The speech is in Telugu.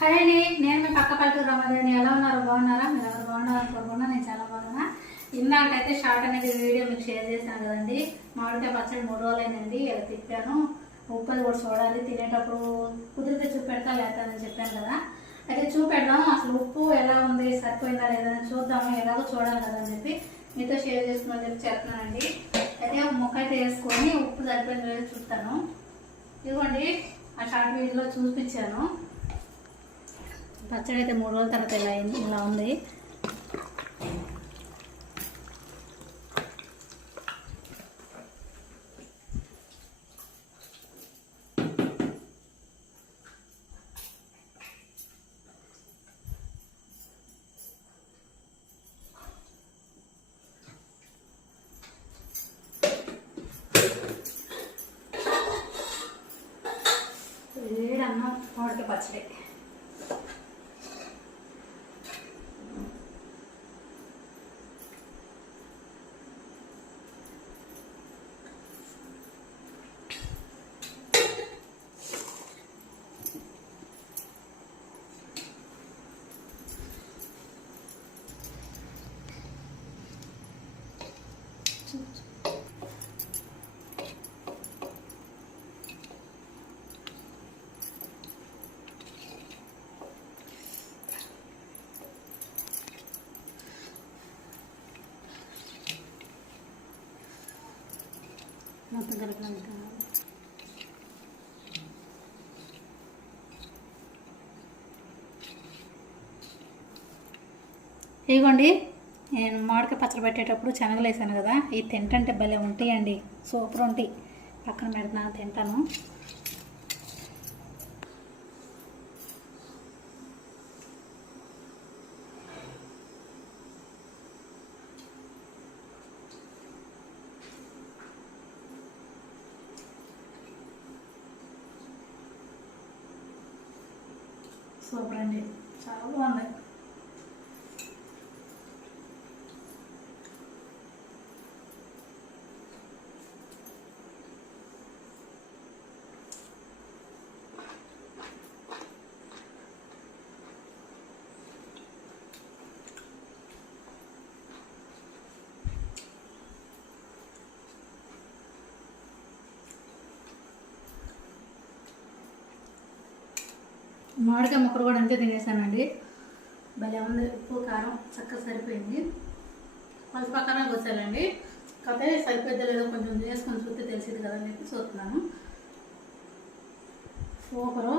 హాయ్ అండి నేను మీ పక్క పల్లెటూరు రమ్మదేని ఎలా ఉన్నారు? బాగున్నారా? మీరు ఎవరు బాగున్నారు అనుకోకుండా నేను చాలా బాగున్నా. ఇందాకైతే షార్ట్ అనేది వీడియో మీకు షేర్ చేశాను కదండి. మామిడికాయ పచ్చడి మూడు రోజులైందండి ఇలా తిప్పాను. ఉప్పు అది కూడా చూడాలి తినేటప్పుడు కుదిరితే చూపెడతా లేదని చెప్పాను కదా. అయితే చూపెడదాం అసలు ఉప్పు ఎలా ఉంది సరిపోయిందా లేదా అని చూద్దాము ఎలాగో చూడాలి కదా అని చెప్పి మీతో షేర్ చేసుకుని చెప్పి చెప్తున్నానండి. అయితే ఒక ముక్క అయితే వేసుకొని ఉప్పు సరిపోయింది చూస్తాను. ఇదిగోండి ఆ షార్ట్ వీడియోలో చూపించాను. పచ్చడి అయితే మూడు రోజుల తర్వాత ఇలా అయింది ఇలా ఉంది. వేడన్నం మామిడికాయ పచ్చడి. మొత్తం కలిపినందుకు ఇదిగోండి నేను మామిడికాయ పచ్చడి పెట్టేటప్పుడు శనగలు వేసాను కదా ఇది తింటంటే భలే ఉంటాయండి. సూపర్ ఉంటాయి. పక్కన పెడతాను తింటాను. సూపర్ అండి. చాలా బాగుంది మామిడికాయ ముక్కలు కూడా అంతే తినేసానండి. భలే ఉంది. ఉప్పు కారం చక్కగా సరిపోయింది. పలుసు పక్కన వచ్చానండి. కాకపోతే సరిపోద్దా లేదో కొంచెం చేసుకొని చూస్తే తెలిసింది కదా అని చెప్పి చూస్తున్నాను. సూపరు.